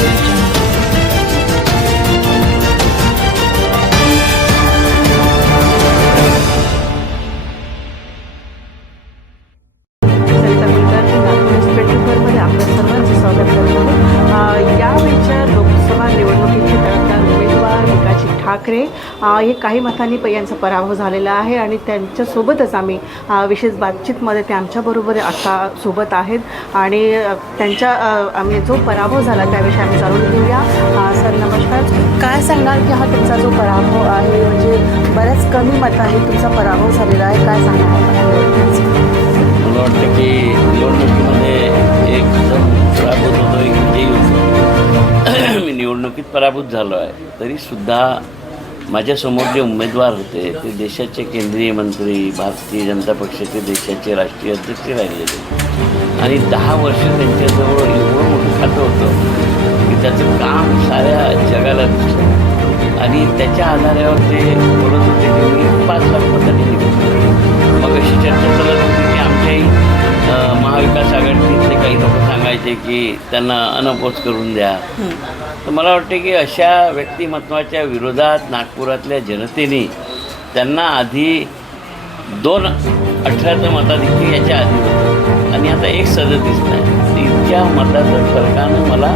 Thank you. Thackeray हे काही मतांनी प- यांचा पराभव झालेला आहे आणि त्यांच्यासोबतच आम्ही विशेष बातचीतमध्ये ते आमच्याबरोबर आता सोबत आहेत. आणि त्यांच्या आम्ही जो पराभव झाला त्याविषयी आम्ही जाणून घेऊया. सर नमस्कार. काय सांगाल की हा तुमचा जो पराभव आहे म्हणजे बऱ्याच कमी मतांनी तुमचा पराभव झालेला आहे काय सांगाल? मला वाटतं की निवडणुकीमध्ये एक जण पराभूत होतो एक म्हणजे विजयी होतो मी निवडणुकीत पराभूत झालो आहे. तरीसुद्धा माझ्यासमोर जे उमेदवार होते. ते देशाचे केंद्रीय मंत्री भारतीय जनता पक्षाचे देशाचे राष्ट्रीय अध्यक्ष राहिलेले आणि दहा वर्ष त्यांच्याजवळ एवढं मोठं खातं होतं की त्याचं काम साऱ्या जगाला दिसलं. आणि त्याच्या आधारावर ते बोलत होते. की मी पाच लाख मतांनी मग अशी चर्चा चालत होती की आमच्याही महाविकास आघाडीतले काही लोक सांगायचे की त्यांना अनपोज करून द्या. तर मला वाटते की अशा व्यक्तिमत्वाच्या विरोधात नागपुरातल्या जनतेने त्यांना आधी दोन अठराचं मताधिक्य याच्या आधी होतं. आणि आता एक सदतीस नाही इतक्या मताचं फरकानं मला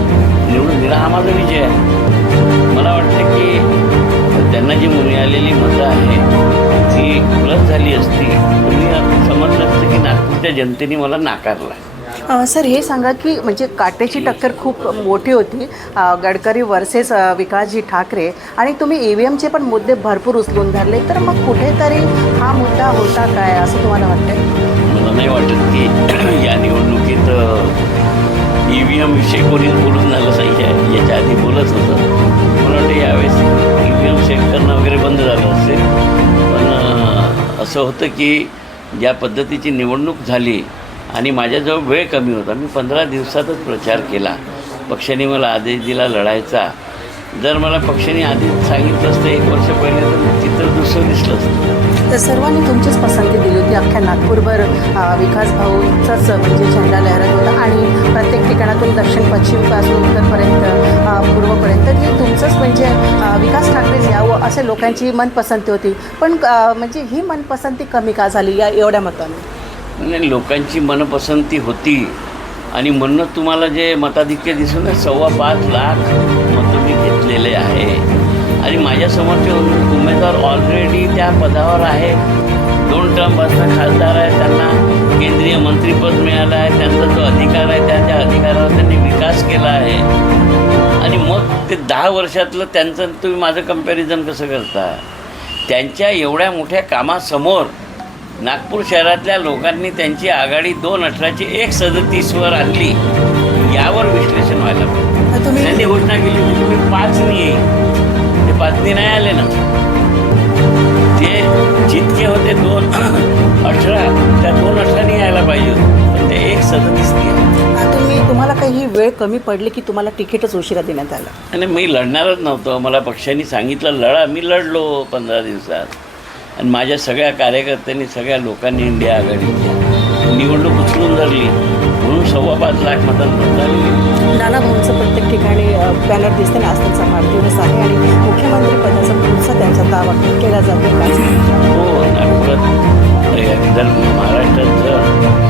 निवडून दिला. हा माझा विजय आहे. मला वाटतं की त्यांना जी मिळालेली मतं आहे ती प्लस झाली असती. असं समजलं असतं की नागपूरच्या जनतेने मला नाकारला सर हे सांगा की म्हणजे काटेची टक्कर खूप मोठी होती. गडकरी वर्सेस विकासजी ठाकरे आणि तुम्ही ई व्ही एमचे पण मुद्दे भरपूर उचलून धरले. तर मग कुठेतरी हा मुद्दा होता काय असं तुम्हाला वाटतं मला नाही वाटत की या निवडणुकीत ई व्ही एम विषयी कोणीच बोलून झालं सही आहे याच्या आधी बोलत होतं. मला वाटतं यावेळेस ई व्ही एम सेट करणं वगैरे बंद झालं असेल. पण असं होतं की ज्या पद्धतीची निवडणूक झाली आणि माझ्याजवळ वेळ कमी होता. मी पंधरा दिवसातच प्रचार केला. पक्षाने मला आदेश दिला लढायचा. जर मला पक्षाने आधीच सांगितलं असतं एक वर्ष पहिले तर चित्र दुसरं दिसलं असतं. तर सर्वांनी तुमचीच पसंती दिली होती. अख्ख्या नागपूरभर विकास भाऊचाच म्हणजे झेंडा लहरत होता आणि प्रत्येक ठिकाणातून दक्षिण पश्चिमपासून उत्तरपर्यंत पूर्वपर्यंत. की तुमचंच म्हणजे विकास ठाकरेच यावं असे लोकांची मनपसंती होती. पण म्हणजे ही मनपसंती कमी का झाली या एवढ्या मताने? नाही लोकांची मनपसंती होती. आणि म्हणूनच तुम्हाला जे मताधिक्य दिसून आहे, सव्वा पाच लाख मतं मी घेतलेले आहे. आणि माझ्यासमोरचे उमेदवार ऑलरेडी त्या पदावर आहे. दोन टर्मपासून खासदार आहे त्यांना केंद्रीय मंत्रीपद मिळालं आहे त्यांचा जो अधिकार आहे त्या त्या अधिकारावर त्यांनी विकास केला आहे. आणि मग ते दहा वर्षातलं त्यांचं तुम्ही माझं कंपॅरिझन कसं करता? त्यांच्या एवढ्या मोठ्या कामासमोर नागपूर शहरातल्या लोकांनी त्यांची आघाडी दोन अठराची एक सदतीसवर आणली. यावर विश्लेषण व्हायला पाहिजे. तुम्ही त्यांनी घोषणा केली होती की मी पाचनी येईल ते पाचनी नाही आले ना. ते जितके होते दोन अठरा त्या दोन अठरानी यायला पाहिजे पण ते एक सदतीसनी तुम्ही तुम्हाला काही वेळ कमी पडली की तुम्हाला तिकीटच उशिरा देण्यात आलं? आणि मी लढणारच नव्हतो. मला पक्षाने सांगितलं लढा. मी लढलो पंधरा दिवसात. आणि माझ्या सगळ्या कार्यकर्त्यांनी सगळ्या लोकांनी इंडिया आघाडीच्या निवडणूक उचलून धरली. म्हणून सव्वा पाच लाख मतांतर झाली नाना भाऊंचं प्रत्येक ठिकाणी बॅनर दिसते ना आज त्यांचा वाढदिवस आहे आणि मुख्यमंत्री पदाचा पुढचा त्यांचा दावा केला जातो हो नागपुरात महाराष्ट्राचं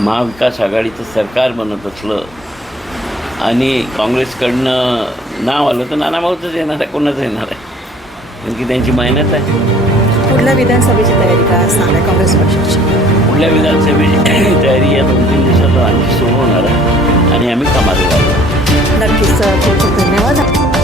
महाविकास आघाडीचं सरकार बनत असलं आणि काँग्रेसकडनं नाव आलं तर नाना भाऊचंच येणार आहे कोणाचं येणार आहे? कारण की त्यांची मेहनत आहे. पुढल्या विधानसभेची तयारी काय असणार आहे काँग्रेस पक्षाची? पुढल्या विधानसभेची तयारी या दोन तीन दिवसात आणखी सुरू होणार आहे आणि आम्ही कामाला लागलो नक्कीच खूप खूप धन्यवाद.